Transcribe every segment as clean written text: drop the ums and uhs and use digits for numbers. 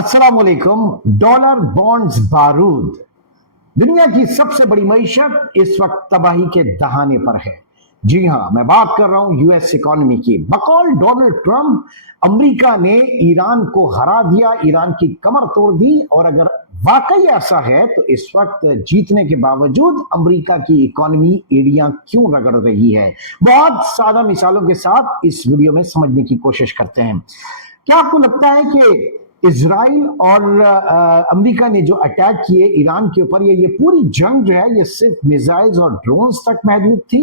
अस्सलाम वालेकुम। Dollar, bonds, बारूद, दुनिया की सबसे बड़ी मईशत इस वक्त तबाही के दहाने पर है। जी हां, मैं बात कर रहा हूं यूएस इकोनॉमी की। बकौल डोनाल्ड ट्रंप, अमेरिका ने ईरान को हरा दिया, ईरान की कमर तोड़ दी। और अगर वाकई ऐसा है तो इस वक्त जीतने के बावजूद अमेरिका की इकोनॉमी एड़ियां क्यों रगड़ रही है? बहुत सादा मिसालों के साथ इस वीडियो में समझने की कोशिश करते हैं। क्या आपको लगता है कि इजराइल और अमेरिका ने जो अटैक किए ईरान के ऊपर, ये पूरी जंग जो है ये सिर्फ मिसाइल्स और ड्रोन्स तक महदूद थी?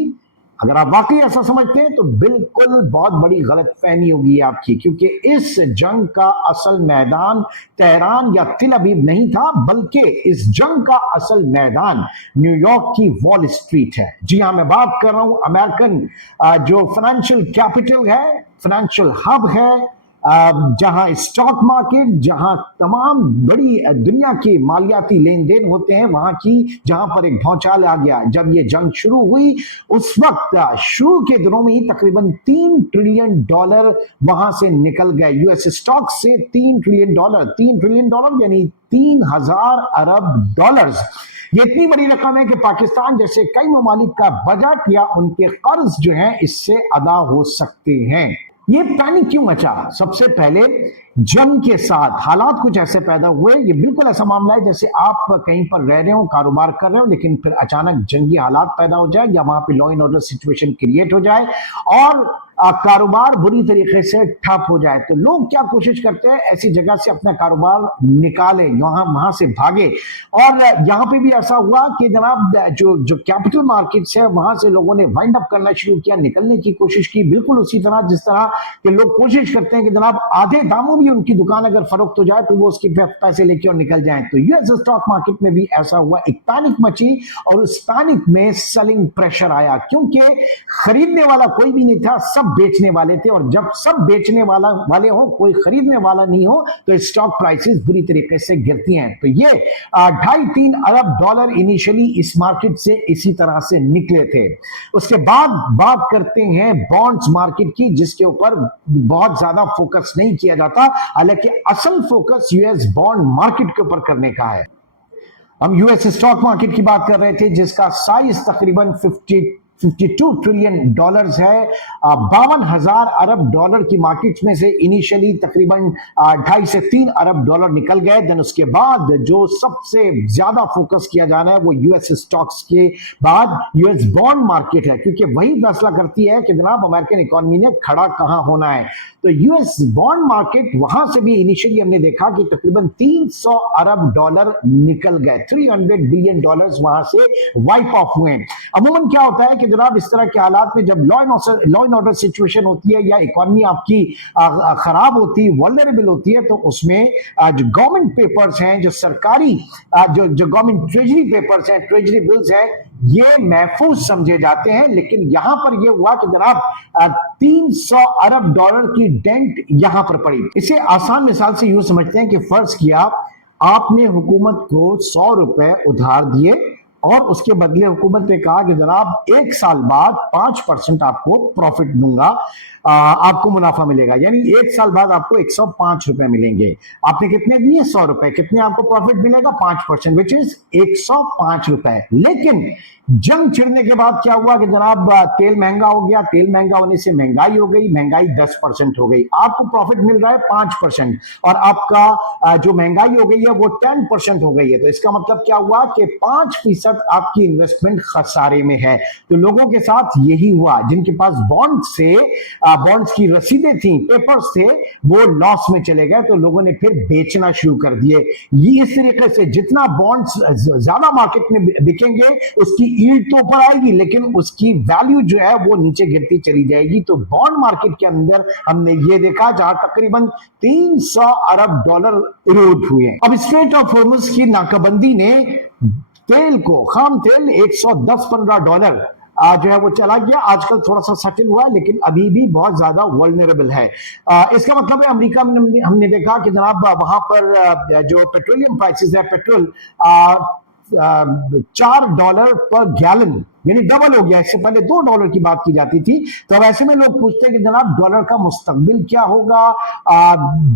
अगर आप वाकई ऐसा समझते हैं तो बिल्कुल बहुत बड़ी गलतफहमी होगी आपकी, क्योंकि इस जंग का असल मैदान तेहरान या तिल अबीब नहीं था, बल्कि इस जंग का असल मैदान न्यूयॉर्क की वॉल स्ट्रीट है। जी हां, मैं बात कर रहा हूं अमेरिकन जो फाइनेंशियल कैपिटल है, फाइनेंशियल हब है, जहां स्टॉक मार्केट, जहां तमाम बड़ी दुनिया के मालियाती लेन देन होते हैं, वहां की जहां पर एक भौचाल आ गया जब ये जंग शुरू हुई। उस वक्त शुरू के दिनों में ही तकरीबन $3 ट्रिलियन वहां से निकल गए यूएस स्टॉक से। $3 ट्रिलियन यानी 3000 अरब डॉलर्स। ये इतनी बड़ी रकम है कि पाकिस्तान जैसे कई ममालिक का बजट या उनके कर्ज जो है इससे अदा हो सकते हैं। ये पैनिक क्यों मचा? सबसे पहले जंग के साथ हालात कुछ ऐसे पैदा हुए। ये बिल्कुल ऐसा मामला है जैसे आप कहीं पर रह रहे हो, कारोबार कर रहे हो, लेकिन फिर अचानक जंगी हालात पैदा हो जाए या वहां पे law and order situation create हो जाए और कारोबार बुरी तरीके से ठप हो जाए। तो लोग क्या कोशिश करते हैं, ऐसी जगह से अपना कारोबार निकालें, वहां से भागे। और यहाँ पे भी ऐसा हुआ कि जनाब जो कैपिटल मार्केट्स है वहां से लोगों ने वाइंड अप करना शुरू किया, निकलने की कोशिश की, बिल्कुल उसी तरह जिस तरह के लोग कोशिश करते हैं कि जनाब आधे दामों भी उनकी दुकान अगर फरोख्त हो जाए तो वो उसके पैसे लेके और निकल जाए। तो यूएस स्टॉक मार्केट में भी ऐसा हुआ, एक पैनिक मची और उस पैनिक में सेलिंग प्रेशर आया, क्योंकि खरीदने वाला कोई भी नहीं था, सब बेचने वाले थे। और जब सब बेचने वाले हो, कोई खरीदने वाला नहीं हो, तो स्टॉक प्राइसेस बुरी तरीके से गिरती हैं। तो ये 2.5-3 अरब डॉलर इनिशियली इस मार्केट से इसी तरह से निकले थे। उसके बाद बात करते हैं बॉन्ड्स मार्केट की, जिसके ऊपर बहुत ज्यादा फोकस नहीं किया जाता, हालांकि असल फोकस यूएस बॉन्ड मार्केट के ऊपर करने का है। हम यूएस स्टॉक मार्केट की बात कर रहे थे, जिसका साइज तकरीबन 52 ट्रिलियन डॉलर्स है। 52,000 अरब डॉलर की मार्केट में से इनिशियली तकरीबन 2.5 से 3 अरब डॉलर निकल गए। देन उसके बाद जो सबसे ज्यादा फोकस किया जाना है वो यूएस स्टॉक्स के बाद यूएस बॉन्ड मार्केट है, क्योंकि वही फैसला करती है कि जनाब अमेरिकन इकोनॉमी ने खड़ा कहां होना है। तो यूएस बॉन्ड मार्केट वहां से भी इनिशियली हमने देखा कि तकरीबन 300 अरब डॉलर निकल गए, $300 बिलियन वहां से वाइप ऑफ हुए। अमूमन क्या होता है कि जनाब इस तरह के हालात में जब लॉ एंड ऑर्डर सिचुएशन होती है या इकोनॉमी आपकी खराब होती है, वल्नरेबल होती है, तो उसमें जो गवर्नमेंट पेपर्स हैं, जो सरकारी जो गवर्नमेंट ट्रेजरी पेपर्स हैं, ट्रेजरी बिल्स हैं, ये महफूज समझे जाते हैं। लेकिन यहां पर यह हुआ कि जनाब 300 अरब डॉलर की डेंट यहां पर पड़ी। इसे आसान मिसाल से यूं समझते हैं कि फर्ज किया आपने हुकूमत को 100 रुपए उधार दिए और उसके बदले हुकूमत ने कहा कि जनाब 1 साल बाद 5% आपको प्रॉफिट दूंगा, आपको मुनाफा मिलेगा, यानी 1 साल बाद आपको 105 रुपए मिलेंगे। आपने कितने दिए? 100 रुपए। कितने आपको प्रॉफिट मिलेगा? 5%, विच इज 105 रुपए। लेकिन जंग छिड़ने के बाद क्या हुआ कि जनाब तेल महंगा हो गया, तेल महंगा होने से महंगाई हो गई, महंगाई 10% हो गई। आपको प्रॉफिट मिल रहा है 5% और आपका जो महंगाई हो गई है वो 10% हो गई है। तो इसका मतलब क्या हुआ कि 5% आपकी इन्वेस्टमेंट खसारे में है। तो लोगों के साथ यही हुआ, जिनके पास बॉन्ड्स की रसीदें थी, पेपर्स थे, वो लॉस में चले गए। तो लोगों ने फिर बेचना शुरू कर दिए। ये इस तरीके से जितना बॉन्ड्स ज्यादा मार्केट में बिकेंगे उसकी यील्ड तो ऊपर आएगी, लेकिन उसकी वैल्यू जो है वो नीचे गिरती चली जाएगी। तो बॉन्ड मार्केट के अंदर हमने ये देखा जहां तकरीबन 300 अरब डॉलर इरोड हुए। अब स्ट्रेट ऑफ हॉर्मुज़ की नाकाबंदी ने तेल को, खाम तेल 110-15 डॉलर जो है वो चला गया। आजकल थोड़ा सा सेटल हुआ है, लेकिन अभी भी बहुत ज्यादा वल्नरेबल है। इसका मतलब है अमेरिका में हमने देखा कि जनाब वहां पर जो पेट्रोलियम प्राइसेस है, पेट्रोल $4 पर गैलन यानी डबल हो गया। इससे पहले $2 की बात की जाती थी। तो अब ऐसे में लोग पूछते हैं कि जनाब डॉलर का मुस्तकबिल क्या होगा,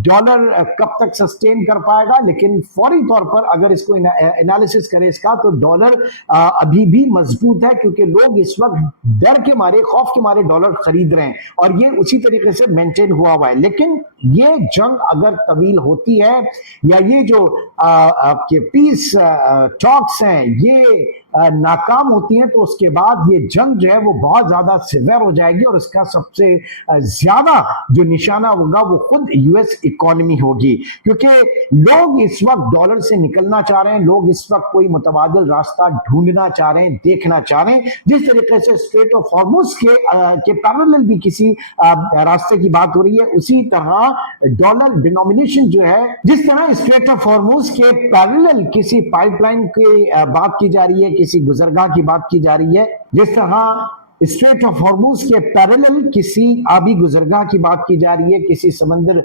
डॉलर कब तक सस्टेन कर पाएगा। लेकिन फौरी तौर पर अगर इसको एनालिसिस करें इसका, तो डॉलर अभी भी मजबूत है, क्योंकि लोग इस वक्त डर के मारे, खौफ के मारे डॉलर खरीद रहे हैं और ये उसी तरीके से मेंटेन हुआ है। लेकिन ये जंग अगर तवील होती है, या ये जो आपके पीस टॉक्स हैं ये नाकाम होती हैं, तो उसके बाद ये जंग जो है वो बहुत ज्यादा सिवियर हो जाएगी और इसका सबसे ज्यादा जो निशाना होगा वो खुद यूएस इकोनॉमी होगी। क्योंकि लोग इस वक्त डॉलर से निकलना चाह रहे हैं, लोग इस वक्त कोई मुतबादिल रास्ता ढूंढना चाह रहे हैं, देखना चाह रहे हैं। जिस तरीके से स्ट्रेट ऑफ हॉर्मुज के पैरेलल भी किसी रास्ते की बात हो रही है, उसी तरह डॉलर डिनोमिनेशन जो है, जिस तरह स्ट्रेट ऑफ हॉर्मुज के पैरेलल किसी पाइपलाइन की बात की जा रही है, किसी गुजरगाह की बात की जा रही है, जिस तरह स्ट्रेट ऑफ हॉर्मुज के पैरेलल किसी आबी गुजरगाह की बात की जा रही है, किसी समंदर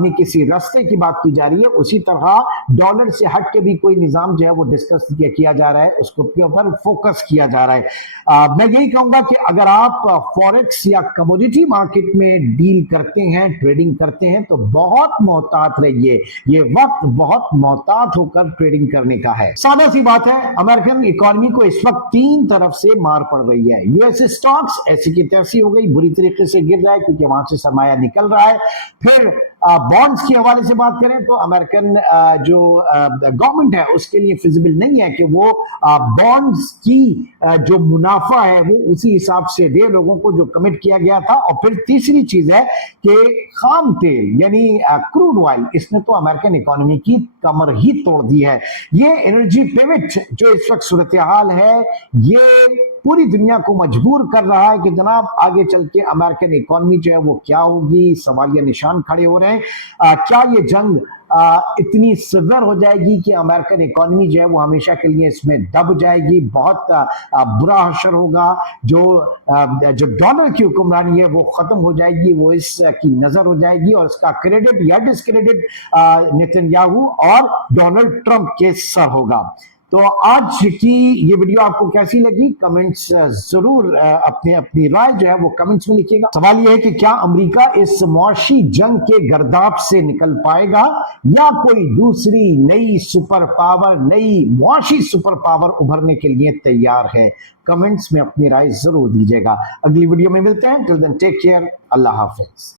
में किसी रास्ते की बात की जा रही है, उसी तरह डॉलर से हट के भी कोई निजाम जो है वो डिस्कस किया जा रहा है, उसको ऊपर फोकस किया जा रहा है। मैं यही कहूंगा कि अगर आप फॉरेक्स या कमोडिटी मार्केट में डील करते हैं, ट्रेडिंग करते हैं, तो बहुत मोहतात रहिए। ये वक्त बहुत मोहतात होकर ट्रेडिंग करने का है। सादा सी बात है, अमेरिकन इकोनॉमी को इस वक्त 3 तरफ से मार पड़ रही है। यूएस स्टॉक्स ऐसी की तैसी हो गई, बुरी तरीके से गिर रहा है क्योंकि वहां से सरमाया निकल रहा है। फिर बॉन्ड्स के हवाले से बात करें तो अमेरिकन जो गवर्नमेंट है उसके लिए फिजिबल नहीं है कि वो बॉन्ड्स की जो मुनाफा है वो उसी हिसाब से दे लोगों को जो कमिट किया गया था। और फिर तीसरी चीज है कि खाम तेल यानी क्रूड ऑयल, इसने तो अमेरिकन इकोनॉमी की कमर ही तोड़ दी है। ये एनर्जी पिवट जो इस वक्त सूरत हाल है, ये पूरी दुनिया को मजबूर कर रहा है कि जनाब आगे चल के अमेरिकन इकोनॉमी जो है वो क्या होगी। सवालिया निशान खड़े हो रहे हैं। क्या ये जंग इतनी सिवियर हो जाएगी कि अमेरिकन इकोनॉमी जो है वो हमेशा के लिए इसमें दब जाएगी, बहुत बुरा हशर होगा। जो डॉलर की हुक्मरानी है वो खत्म हो जाएगी, वो इसकी नजर हो जाएगी और इसका क्रेडिट या डिस्क्रेडिट नेतन्याहू और डोनाल्ड ट्रंप के सर होगा। तो आज की ये वीडियो आपको कैसी लगी, कमेंट्स जरूर अपनी राय जो है वो कमेंट्स में लिखिएगा। सवाल ये है कि क्या अमेरिका इस मुआशी जंग के गर्दाब से निकल पाएगा या कोई दूसरी नई सुपर पावर, नई मुआशी सुपर पावर उभरने के लिए तैयार है। कमेंट्स में अपनी राय जरूर दीजिएगा। अगली वीडियो में मिलते हैं। टिल देन टेक केयर, अल्लाह हाफिज।